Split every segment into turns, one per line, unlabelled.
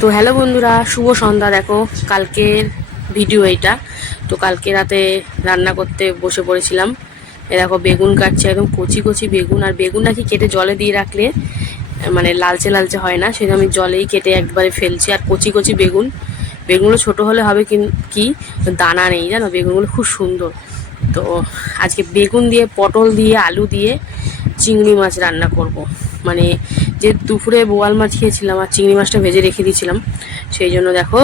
তো হ্যালো বন্ধুরা, শুভ সন্ধ্যা। দেখো, কালকের ভিডিও এটা। তো কালকে রাতে রান্না করতে বসে পড়েছিলাম। এ দেখো, বেগুন কাটছে, একদম কচি কচি বেগুন। আর বেগুন নাকি কেটে জলে দিয়ে রাখলে মানে লালচে লালচে হয় না, সেটা আমি জলেই কেটে একবারে ফেলছি। আর কচি কচি বেগুন, বেগুনগুলো ছোট হলে হবে কি? দানা নেই, জানো? বেগুনগুলো খুব সুন্দর। তো আজকে বেগুন দিয়ে, পটল দিয়ে, আলু দিয়ে, চিংড়ি মাছ রান্না করব। মানে যে দুপুরে বোয়াল মাছ খেয়েছিলাম আর চিংড়ি মাছটা ভেজে রেখে দিয়েছিলাম, সেই জন্য দেখো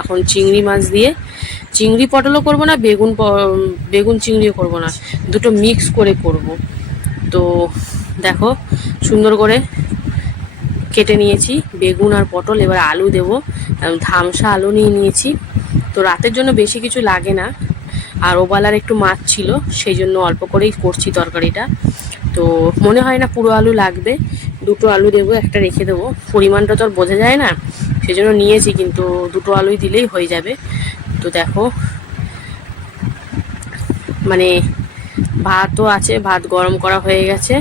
এখন চিংড়ি মাছ দিয়ে চিংড়ি পটলও করব না, বেগুন বেগুন চিংড়িও করব না, দুটো মিক্স করে করব। তো দেখো, সুন্দর করে কেটে নিয়েছি, বেগুন আর পটল, এবার আলু দেবো ধামসা আলু নিয়ে নিয়েছি। তো রাতের জন্য বেশি কিছু লাগে না, আর ওবালার একটু মাছ ছিল, সেই জন্য অল্প করেই করছি তরকারিটা। তো মনে হয় না পুরো আলু লাগবে, দুটো আলু দেবো, একটা রেখে দেবো। পরিমাণটা তো আর বোঝা যায় না সেই জন্য নিয়েছি, কিন্তু দুটো আলুই দিলেই হয়ে যাবে। তো দেখো মানে ভাতও আছে, ভাত গরম করা হয়ে গেছে।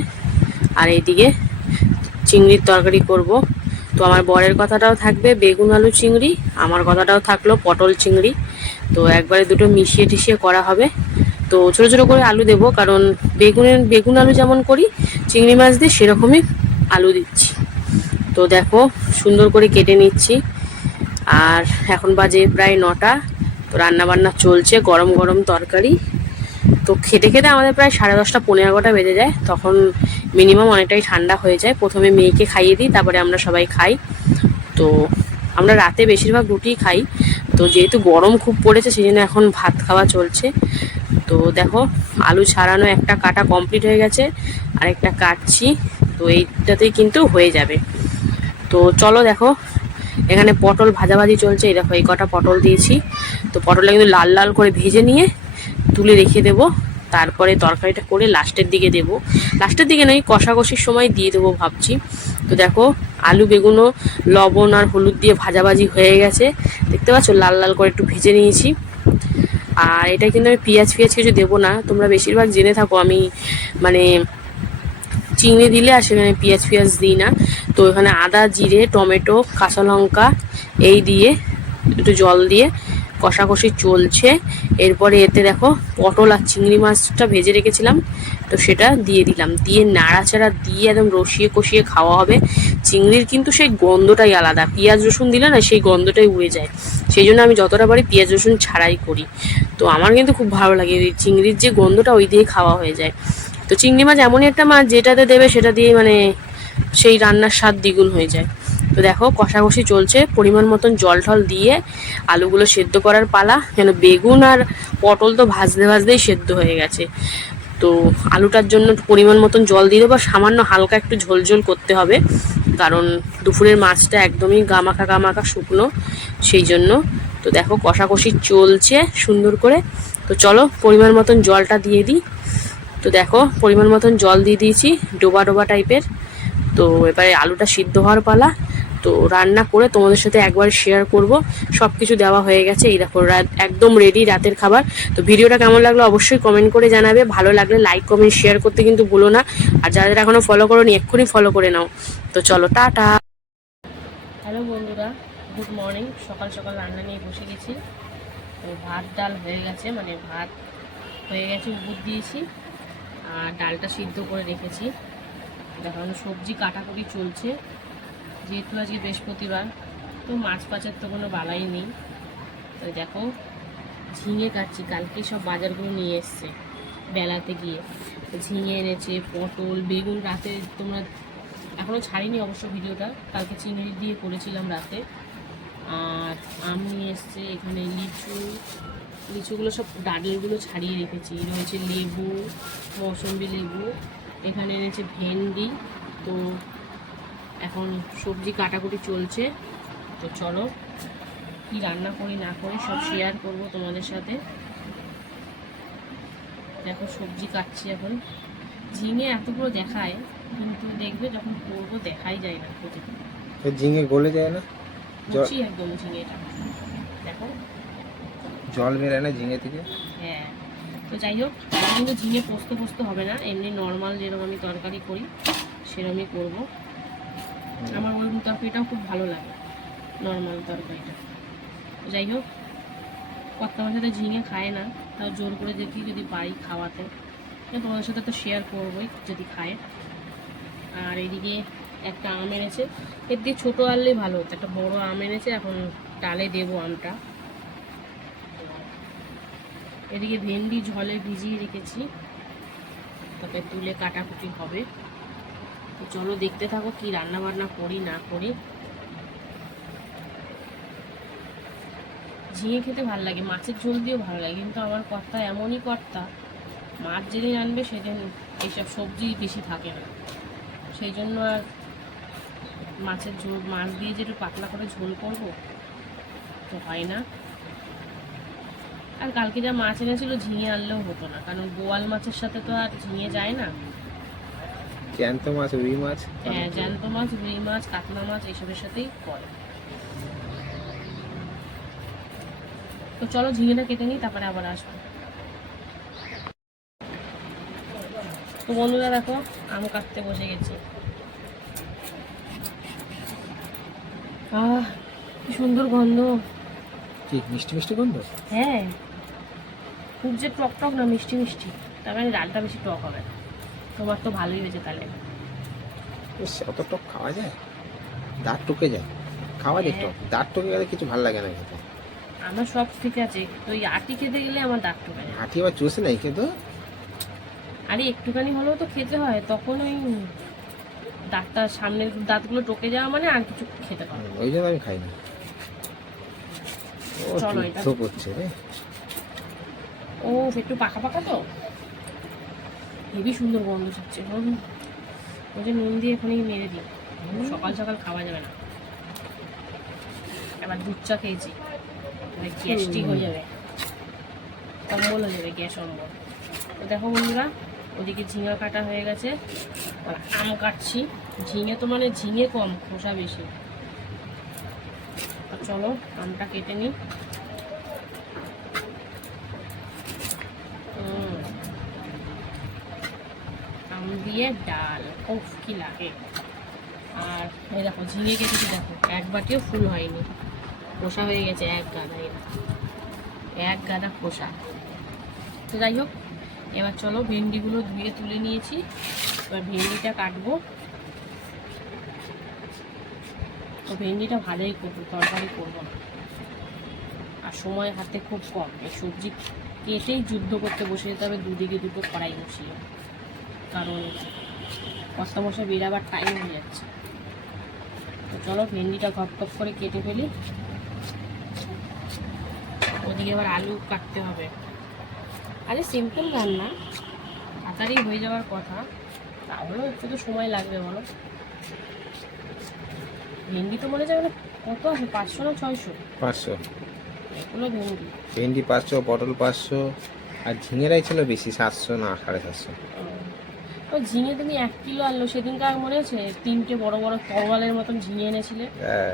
আর এইদিকে চিংড়ির তরকারি করব। তো আমার বরের কথাটাও থাকবে, বেগুন, আলু, চিংড়ি। আমার কথাটাও থাকল পটল, চিংড়ি। তো একবারে দুটো মিশিয়ে টিশিয়ে করা হবে। তো ছোটো ছোটো করে আলু দেবো, কারণ বেগুনের, বেগুন আলু যেমন করি, চিংড়ি মাছ দিয়ে সেরকমই আলু দিচ্ছি। তো দেখো, সুন্দর করে কেটে নিচ্ছি। আর এখন বাজে প্রায় নটা, তো রান্না বান্না চলছে, গরম গরম তরকারি। তো খেতে খেতে আমাদের প্রায় সাড়ে দশটা পনেরো এগারোটা বেজে যায়। তখন মিনিমাম অনেকটাই ঠান্ডা হয়ে যায়। প্রথমে মেয়েকে খাইয়ে দিই, তারপরে আমরা সবাই খাই। তো আমরা রাতে বেশিরভাগ রুটি খাই। তো যেহেতু গরম খুব পড়েছে সেই জন্য এখন ভাত খাওয়া চলছে। তো দেখো, আলু ছাড়ানো একটা কাটা কমপ্লিট হয়ে গেছে আর একটা কাটছি। তো এইটাতেই কিন্তু হয়ে যাবে। তো চলো দেখো, এখানে পটল ভাজাভাজি চলছে। এই দেখো, এই কটা পটল দিয়েছি। তো পটলটা কিন্তু লাল লাল করে ভেজে নিয়ে তুলে রেখে দেবো। তারপরে তরকারিটা করে লাস্টের দিকে দেবো। লাস্টের দিকে নয়, কষাকষির সময় দিয়ে দেবো ভাবছি। তো দেখো, আলু, বেগুনও, লবণ আর হলুদ দিয়ে ভাজাভাজি হয়ে গেছে। দেখতে পাচ্ছ, লাল লাল করে একটু ভেজে নিয়েছি। আর এটা কিন্তু আমি পেঁয়াজ ফিয়াজ কিছু দেবো না। তোমরা বেশিরভাগ জেনে থাকো, আমি মানে চিংড়ি দিলে আর সেখানে পেঁয়াজ ফিয়াজ দিই না। তো এখানে আদা, জিরে, টমেটো, কাঁচা লঙ্কা, এই দিয়ে একটু জল দিয়ে কষাকষি চলছে। এরপরে এতে দেখো পটল আর চিংড়ি মাছটা ভেজে রেখেছিলাম। তো সেটা দিয়ে দিলাম। দিয়ে নাড়াচাড়া দিয়ে একদম রসিয়ে কষিয়ে খাওয়া হবে। চিংড়ির কিন্তু সেই গন্ধটাই আলাদা। পেঁয়াজ রসুন দিলে না সেই গন্ধটাই উড়ে যায়। সেই জন্য আমি যতটা পারি পেঁয়াজ রসুন ছাড়াই করি। তো আমার কিন্তু খুব ভালো লাগে ওই চিংড়ির যে গন্ধটা ওই দিয়ে খাওয়া হয়ে যায়। তো চিংড়ি মাছ এমনই একটা মাছ যেটাতে দেবে সেটা দিয়ে মানে সেই রান্নার স্বাদ দ্বিগুণ হয়ে যায়। তো দেখো, কষাকষি চলছে। পরিমাণ মতন জল টল দিয়ে আলুগুলো সেদ্ধ করার পালা। যেন বেগুন আর পটল তো ভাজতে ভাজতেই সেদ্ধ হয়ে গেছে। তো আলুটার জন্য পরিমাণ মতন জল দিয়ে দেবো সামান্য হালকা একটু ঝোল ঝোল করতে হবে। কারণ দুপুরের মাছটা একদমই গামাখা গামাখা শুকনো সেই জন্য। তো দেখো, কষাকষি চলছে সুন্দর করে। তো চলো, পরিমাণ মতন জলটা দিয়ে দিই। তো দেখো, পরিমাণ মতন জল দিয়ে দিয়েছি, ডোবা ডোবা টাইপের তো এবারে আলুটা সিদ্ধ হওয়ার পালা। তো রান্না করে তোমাদের সাথে একবার শেয়ার করব। সব কিছু দেওয়া হয়ে গেছে। এই দেখো একদম রেডি রাতের খাবার। তো ভিডিওটা কেমন লাগল অবশ্যই কমেন্ট করে জানাবে। ভালো লাগলে লাইক কমেন্ট শেয়ার করতে কিন্তু ভুলো না। আর যারা যারা এখনও ফলো করো নি এক্ষুনি ফলো করে নাও। তো চলো, টাটা। হ্যালো বন্ধুরা গুড মর্নিং সকাল সকাল রান্না নিয়ে বসে গেছি। তো ভাত, ডাল হয়ে গেছে মানে ভাত হয়ে গেছে উপর দিয়েছি। আর ডালটা সিদ্ধ করে রেখেছি। দেখো, এখন সবজি কাটাকুটি চলছে। যেহেতু আজকে বৃহস্পতিবার, তো মাছ পাচার তো কোনো বালাই নেই। তো দেখো, ঝিঙে কাটছি, কালকে সব বাজারগুলো নিয়ে এসছে বেলাতে গিয়ে। ঝিঙে এনেছে, পটল, বেগুন, রাতে তোমরা এখনও ছাড়িনি অবশ্য ভিডিওটা, কালকে চিংড়ি দিয়ে করেছিলাম রাতে। আর আম এসছে, এখানে লিচু, লিচুগুলো সব ডাডলগুলো ছাড়িয়ে রেখেছি। রয়েছে লেবু, মৌসম্বি লেবু, এখানে এনেছে ভেন্ডি, তো এখন সবজি কাটাকুটি চলছে। তো চলো কি রান্না করি না করি সব শেয়ার করব তোমাদের সাথে। দেখো সবজি কাটছি এখন। ঝিঙে এতগুলো দেখায় কিন্তু দেখবে যখন করব দেখাই যায় না
ঝিঙে গলে যায় না?
কুচি একদম ঝিঙেটা। দেখো।
জল বেরোয় না ঝিঙে থেকে?
হ্যাঁ। তো যাই হোক কিন্তু ঝিঙে পোস্ত পোস্ত হবে না। এমনি নর্মাল যেরকম আমি তরকারি করি সেরকমই করব। আমার ওই তরকারিটাও খুব ভালো লাগে নর্মাল তরকারিটা। যাই হোক কর্তা আমার সাথে ঝিঙে খায় না, তাও জোর করে দেখি যদি পারি খাওয়াতে। তোমাদের সাথে তো শেয়ার করবোই, যদি খায়। আর এদিকে একটা আম এনেছে। এর দিয়ে ছোটো আনলেই ভালো হতো, একটা বড় আম এনেছে, এখন ডালে দেবো আমটা। এদিকে ভেন্ডি ঝলে ভিজিয়ে রেখেছি তাকে তুলে কাটাকুটি হবে। তো চলো দেখতে থাকো কি রান্না বান্না করি, না করি। ঝিঙে খেতে ভালো লাগে, মাছের ঝোল দিয়েও ভালো লাগে, কিন্তু আমার কর্তা এমনই কর্তা, মাছ যেদিন আনবে সেদিন এইসব সবজি বেশি থাকে না। সেই জন্য আর মাছের ঝোল, মাছ দিয়ে যে একটু পাতলা করে ঝোল করব, তো হয় না। আর কালকে যা মাছ এনেছিল, ঝিঙে আনলেও হতো না, কারণ বোয়াল মাছের সাথে তো আর ঝিঙে যায় না।
জ্যান্ত মাছ রুই মাছ
হ্যাঁ জ্যান্ত মাছ রুই মাছ কাতলা মাছ এইসবের সাথেই করে। তো চলো ঝিঙেটা কেটে নিই তারপরে আবার আসব। তো বন্ধুরা দেখো আম কাটতে বসে গেছি। আহ কি সুন্দর গন্ধ।
কি মিষ্টি মিষ্টি গন্ধ?
হ্যাঁ। খুব যে টক টক না মিষ্টি মিষ্টি। তার মানে ডালটা বেশি টক হবে না। তোমার তো ভালোই হয়েছে তাহলে।
অত টক খাওয়া যায়? দাঁত টুকে যায়? খাওয়া যায় টক। দাঁত টুকে গেলে কিছু ভালো লাগে না খেতে।
আমার সব ঠিক আছে। ওই আটি খেতে গেলে আমার দাঁত টোকা যায়।
হাঁটি আবার চষে নাই কিন্তু?
আরে একটুখানি হলেও তো খেতে হয়। তখন ওই দাঁতটা সামনের দাঁতগুলো টকে যাওয়া মানে আর কিছু খেতে পারো না।
ওই জন্য আমি খাই না। ও করছে রে।
ও একটু পাকা পাকা তো? হেবি সুন্দর গন্ধ ছাড়ছে হুম ওই নুন দিয়ে এখানে মেরে দিই। সকাল সকাল খাওয়া যাবে না। এবার দুধ চা খেয়েছি। গ্যাস্ট্রিক হয়ে যাবে। অম্বল হয়ে যাবে গ্যাস অম্বল তো দেখো বন্ধুরা ওদিকে ঝিঙা কাটা হয়ে গেছে। আর আম কাটছি। ঝিঙে তো মানে ঝিঙে কম খোসা বেশি। চলো আমটা কেটে নিই। হুম। আম দিয়ে ডাল। উফ, কি লাগে। আর এই দেখো, ঝিঙে কেটেছি, দেখো, এক বাটিও ফুল হয়নি। খোসা হয়ে গেছে, এক গাদা এক গাদা খোসা। তো যাই হোক, এবার চলো ভেন্ডিগুলো ধুয়ে তুলে নিয়েছি। এবার ভেন্ডিটা কাটবো। তো ভেন্ডিটা ভালোই করব, তরকারি করব আর সময় হাতে খুব কম। এই সবজি কেটেই যুদ্ধ করতে বসে যেতে হবে, দুদিকে দুটো কড়াই বসিয়ে। কারণ কস্তা মশা বেরাবার টাইম হয়ে যাচ্ছে। তো চলো ভেন্ডিটা গপ গপ করে কেটে ফেলি। ওদিকে আবার আলু কাটতে হবে। আরে সিম্পল রান্না। তাড়াতাড়ি হয়ে যাওয়ার কথা। তাহলেও একটু তো সময় লাগবে বলো। ভেন্ডি তো মনে যাবে না কত আছে? পাঁচশো না ছয়শো?
পাঁচশো।
এগুলো ভেন্ডি।
ভেন্ডি পাঁচশো পটল পাঁচশো আর ঝিঙেরাই ছিল বেশি সাতশো না সাড়ে সাতশো।
ও ঝিঙে তুমি এক কিলো আনলো সেদিনকার মনে আছে? তিনটে বড় বড় তরোয়ালের মতন ঝিঙে এনেছিলে।
হ্যাঁ।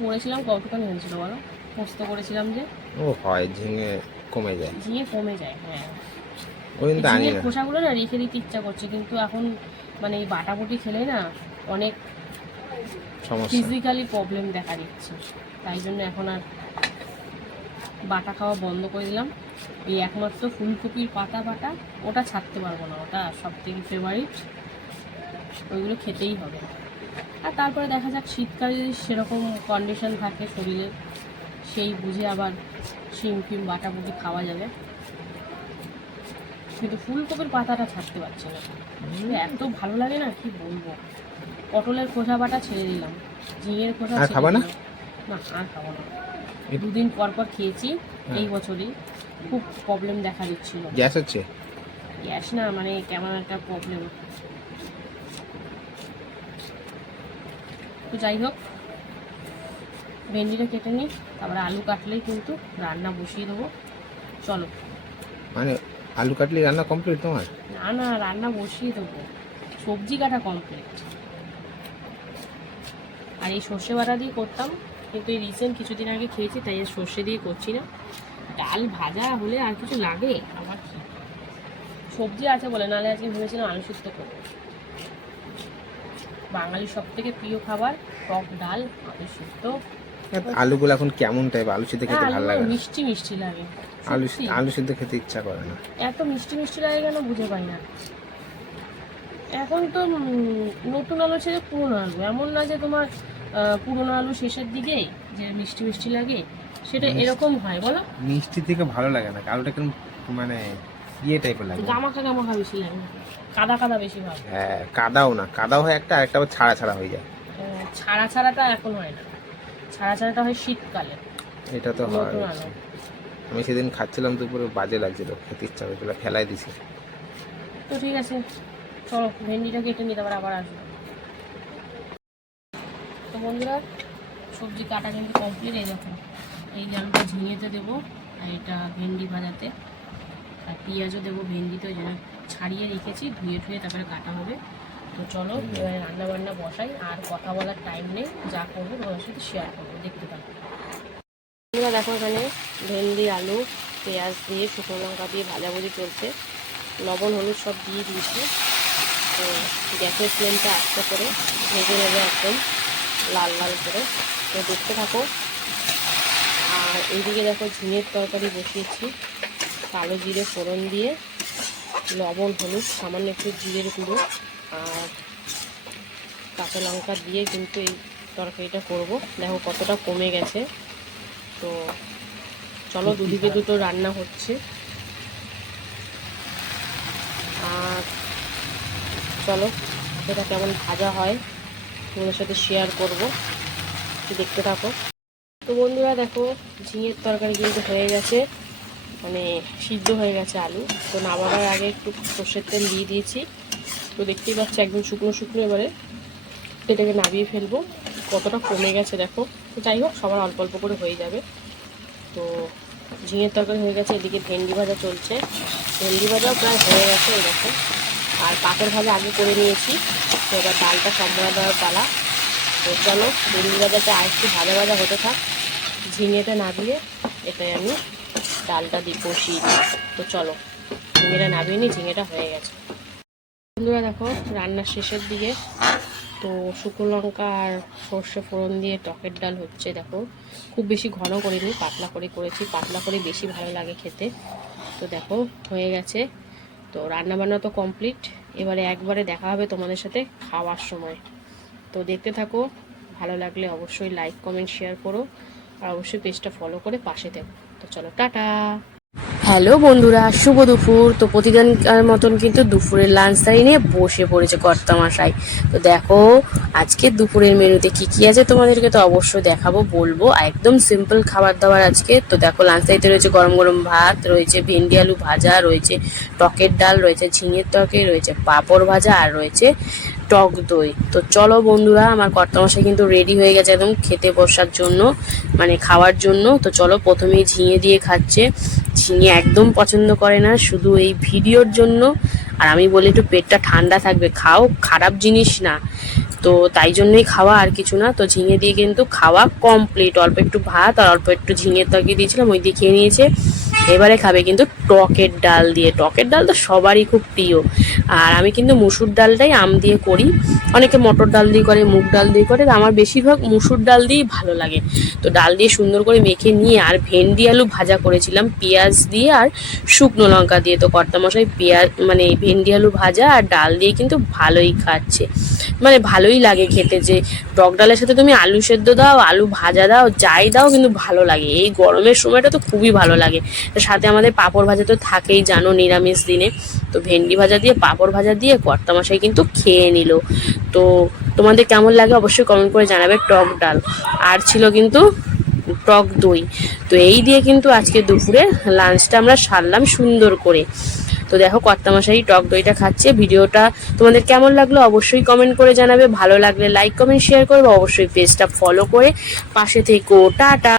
করেছিলাম কতখানি হয়েছিল বলো? পোস্ত করেছিলাম যে।
ও হয় ঝিঙে কমে যায়।
ঝিঙে কমে যায় হ্যাঁ।
ওই জন্য আনি না
খোসাগুলো না রেখে দিতে ইচ্ছা করছে কিন্তু এখন মানে এই বাটাবুটি খেলে না অনেক ফিজিক্যালি প্রবলেম দেখা দিচ্ছে। তাই জন্য এখন আর বাটা খাওয়া বন্ধ করে দিলাম। এই একমাত্র ফুলকপির পাতা বাটা ওটা ছাড়তে পারব না ওটা সব থেকে ফেভারিট ওইগুলো খেতেই হবে। আর তারপরে দেখা যাক শীতকালে যদি সেরকম কন্ডিশন থাকে শরীরে সেই বুঝে আবার শিম ফিম বাটা বুটি খাওয়া যাবে। কিন্তু ফুলকপির পাতাটা ছাড়তে পারছে না। এত ভালো লাগে না কি বলব? পটলের খোসা বাটা ছেড়ে দিলাম। ঝিঙের খোসা
না?
না আর খাব না। দুদিন পর পর খেয়েছি
হ্যাঁ।
এই বছরই। খুব প্রবলেম দেখা দিচ্ছিল।
গ্যাস হচ্ছে?
গ্যাস না মানে কেমন একটা প্রবলেম তো যাই হোক ভেন্ডিটা কেটে নিই তারপরে আলু কাটলেই কিন্তু রান্না বসিয়ে দেবো। চলো।
মানে আলু কাটলি রান্না কমপ্লিট তোমার?
না না রান্না বসিয়ে দেবো। সবজি কাটা কমপ্লিট আর এই সর্ষে বাটা দিয়ে করতাম কিন্তু এই রিসেন্ট কিছুদিন আগে খেয়েছি তাই আর সর্ষে দিয়ে করছি না। ডাল ভাজা হলে আর কিছু লাগে? আমার কি? সবজি আছে বলে নাহলে আজকে ভেবেছিলাম আলু সুস্থ করব। বাঙালি সব থেকে প্রিয় খাবার টক ডাল আলু সুস্থ
আলুগুলো এখন কেমন টাইপ আলু সিদ্ধ খেতে
হ্যাঁ,
ভালো লাগে
মিষ্টি মিষ্টি লাগে।
আলু আলু সিদ্ধ খেতে ইচ্ছা করে না।
এত মিষ্টি মিষ্টি লাগে কেন বুঝে পাই না। এখন তো নতুন আলু ছেড়ে পুরনো আলু। এমন না যে তোমার পুরনো আলু শেষের দিকে যে মিষ্টি মিষ্টি লাগে সেটা এরকম হয় বলো?
মিষ্টি থেকে ভালো লাগে না আলুটা কেমন মানে ইয়ে টাইপের লাগে।
গামাখা গামাখা বেশি লাগে কাদা কাদা বেশি ভাব
হ্যাঁ কাদাও না কাদাও হয় একটা আরেকটা আবার ছাড়া ছাড়া হয়ে যায়।
ছাড়া ছাড়াটা এখন হয় না। ছাড়া ছাড়াটা হয় শীতকালে।
এটা তো হয়। আমি সেদিন খাচ্ছিলাম তো পুরো বাজে লাগছিল খেতে ইচ্ছা হয়েছিল ফেলাই দিছি।
তো ঠিক আছে চলো ভেন্ডিটা কেটে নিতে আবার আবার আসব। তো বন্ধুরা, সবজি কাটা কিন্তু কমপ্লিট এই দেখো এই আলুটা ঝিঙেতে দেবো, আর এটা ভেন্ডি ভাজাতে। আর পেঁয়াজও দেবো ভেন্ডিতে যেন ছাড়িয়ে রেখেছি, ধুয়ে ধুয়ে তারপরে কাটা হবে। তো চলো, এবারে রান্না বান্না বসাই, আর কথা বলার টাইম নেই, যা করব তোমাদের সাথে শেয়ার করব, দেখতে পাবো বন্ধুরা দেখো এখানে ভেন্ডি, আলু, পেঁয়াজ দিয়ে শুকনো লঙ্কা দিয়ে ভাজাভুজি চলছে। লবণ, হলুদ সব দিয়ে দিয়েছি। তো গ্যাসের ফ্লেমটা আস্তে করে ভেজে নেবে একদম। লাল লাল করে। তো দেখতে থাকো। আর এইদিকে দেখো ঝিঙের তরকারি বসিয়েছি। কালো জিরে ফোড়ন দিয়ে, লবণ, হলুদ, সামান্য একটু জিরের গুঁড়ো আর কাঁচা লঙ্কা দিয়ে কিন্তু এই তরকারিটা করব। দেখো কতটা কমে গেছে। তো চলো দুদিকে দুটো রান্না হচ্ছে। আর চলো, এটা কেমন ভাজা হয়? তোমাদের সাথে শেয়ার করব। দেখতে থাকো। তো বন্ধুরা দেখো, ঝিঙের তরকারি কিন্তু হয়ে গেছে। মানে সিদ্ধ হয়ে গেছে আলু। তো নামাবার আগে একটু সর্ষের তেল দিয়ে দিয়েছি। তো দেখতেই পাচ্ছি একদম শুকনো শুকনো এবারে। এটাকে নামিয়ে ফেলব। কতটা কমে গেছে দেখো। তো যাই হোক, সবার অল্প অল্প করে হয়ে যাবে। তো ঝিঙের তরকারি হয়ে গেছে। এদিকে ভেন্ডি ভাজা চলছে। ভেন্ডি ভাজাও প্রায় হয়ে গেছে দেখো আর পাঁপড় ভাজা আগে করে নিয়েছি। তো এবার ডালটা সম্বরা দেওয়ার পালা। তো চলো ভেন্ডি ভাজাটা আর একটু ভাজা ভাজা হতে থাক। ঝিঙেটা না দিয়ে এটাই আমি ডালটা দিয়ে বসিয়ে দিই। তো চলো, ঝিঙেটা নামিয়ে নিই ঝিঙেটা হয়ে গেছে। বন্ধুরা দেখো রান্নার শেষের দিকে। তো শুকনো লঙ্কা আর সর্ষে ফোড়ন দিয়ে টকের ডাল হচ্ছে, দেখো। খুব বেশি ঘন করিনি, পাতলা করে করেছি। পাতলা করে বেশি ভালো লাগে খেতে। তো দেখো, হয়ে গেছে। তো রান্নাবান্না তো কমপ্লিট। এবারে একবারে দেখা হবে তোমাদের সাথে খাওয়ার সময়। তো দেখতে থাকো, ভালো লাগলে অবশ্যই লাইক কমেন্ট শেয়ার করো। আর অবশ্যই পেজটা ফলো করে পাশে থেকো। তো চলো, টাটা! হ্যালো বন্ধুরা, শুভ দুপুর। তো প্রতিদিনকার মতন কিন্তু দুপুরের লাঞ্চ টাইম নিয়ে বসে পড়েছে কর্তামশাই। তো দেখো, আজকে দুপুরের মেনুতে কি কি আছে তোমাদেরকে তো অবশ্যই দেখাবো, বলব। একদম সিম্পল খাবার দাবার আজকে। তো দেখো লাঞ্চ টাইতে রয়েছে গরম গরম ভাত, রয়েছে ভেন্ডি আলু ভাজা, রয়েছে টকের ডাল, রয়েছে ঝিঙের তরকারি রয়েছে পাঁপড় ভাজা, আর রয়েছে টক দই। তো চলো বন্ধুরা, আমার কর্তামশাই কিন্তু রেডি হয়ে গেছে একদম খেতে বসার জন্য মানে খাওয়ার জন্য। তো চলো প্রথমেই ঝিঙে দিয়ে খাচ্ছে। ঝিঙে একদম পছন্দ করে না, শুধু এই ভিডিওর জন্য। আর আমি বলি একটু পেটটা ঠান্ডা থাকবে, খাও, খারাপ জিনিস না। তো তাই জন্যই খাওয়া আর কিছু না। তো ঝিঙে দিয়ে কিন্তু খাওয়া কমপ্লিট অল্প একটু ভাত আর অল্প একটু ঝিঙের তরকারি দিয়েছিলাম, ওই দিয়ে খেয়ে নিয়েছে। এবারে খাবে কিন্তু টকের ডাল দিয়ে। টকের ডাল তো সবারই খুব প্রিয়। আর আমি কিন্তু মুসুর ডালটাই আম দিয়ে করি। অনেকে মটর ডাল দিয়ে করে, মুগ ডাল দিয়ে করে। আমার বেশিরভাগ মুসুর ডাল দিয়েই ভালো লাগে। তো ডাল দিয়ে সুন্দর করে মেখে নিয়ে আর ভেন্ডি আলু ভাজা করেছিলাম পেঁয়াজ দিয়ে আর শুকনো লঙ্কা দিয়ে। তো কর্তামশাই পেঁয়াজ মানে ভেন্ডি আলু ভাজা আর ডাল দিয়ে কিন্তু ভালোই খাচ্ছে। মানে ভালোই লাগে খেতে যে টক ডালের সাথে তুমি আলু সেদ্ধ দাও, আলু ভাজা দাও, যাই দাও কিন্তু ভালো লাগে। এই গরমের সময়টা তো খুবই ভালো লাগে। সাথে আমাদের পাঁপড় ভাজা তো থাকেই জানো নিরামিষ দিনে। তো ভেন্ডি ভাজা দিয়ে, পাঁপড় ভাজা দিয়ে কর্তামশাই কিন্তু খেয়ে নিল। তো তোমাদের কেমন লাগে অবশ্যই কমেন্ট করে জানাবে টক ডাল। আর ছিল কিন্তু টক দই। তো এই দিয়ে কিন্তু আজকে দুপুরে লাঞ্চটা আমরা সারলাম সুন্দর করে। তো দেখো কর্তামশাই টক দইটা খাচ্ছে। ভিডিওটা তোমাদের কেমন লাগল অবশ্যই কমেন্ট করে জানাবে। ভালো লাগলে লাইক কমেন্ট শেয়ার করবে। অবশ্যই পেজটা ফলো করে পাশে থেকো। টাটা!